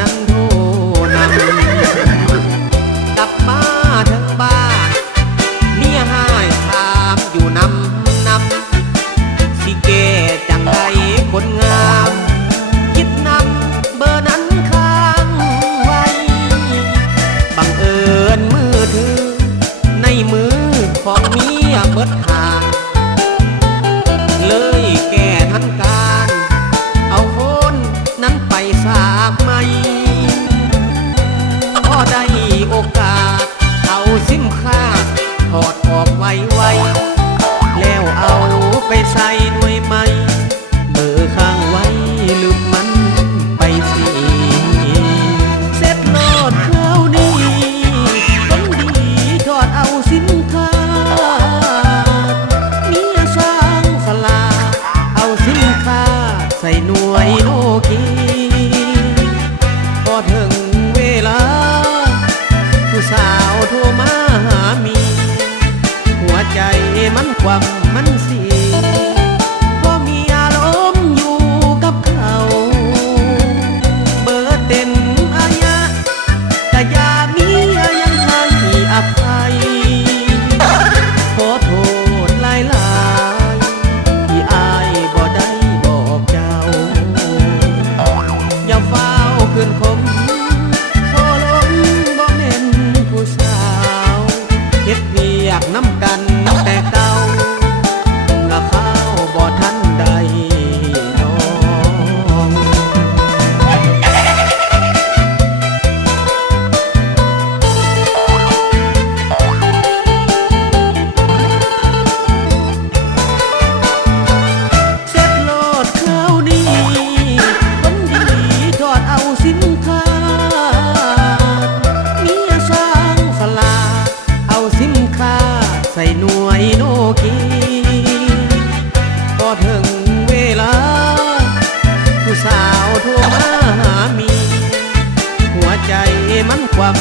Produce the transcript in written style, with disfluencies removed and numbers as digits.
นั้นโทษนำกลับมาถึงบ้านเมียหายถามอยู่นำสิเกจังใดคนงามคิดนำเบอร์นั้นค้างไว้บังเอิญมือถือในมือของเมียเบิดหางเลยแก่ทันการเอาโฟนนั้นไปฝากใหม่พอได้โอกาสเอาซิมคาร์ดถอดออกไวแล้วเอาไปใส่หน่วยใหม่เบอร์ข้างไว้ลืมมันไปสิเสร็จโลดคราวนี้คนดีถอดเอาสินค้าเมียสร้างสลาเอาสินค้าใส่หน่วยโนกีพอถึงเวลาผู้สาวโทรมาหามีหัวใจมันความมันเสียเพราะมีอารมณ์อยู่กับเขาเบอร์เต็นอายะแต่ยามียังให้อภัยขอโทษหลายๆที่อายบ่ได้บอกเจ้าอย่าเฝ้าคืนคมขอลงบ่แม่นผู้สาวเฮ็ดเวียกน้ำกันแต่เก่าละข้าวบ่ทันใดน้องเสร็จโลดคราวนี้คนดีถอดเอาสินค้าเมียสร้างสลาเอาสินค้าใส่หน่วยโนกีพอถึงเวลาผู้สาวโทรมาหามีหัวใจมันความ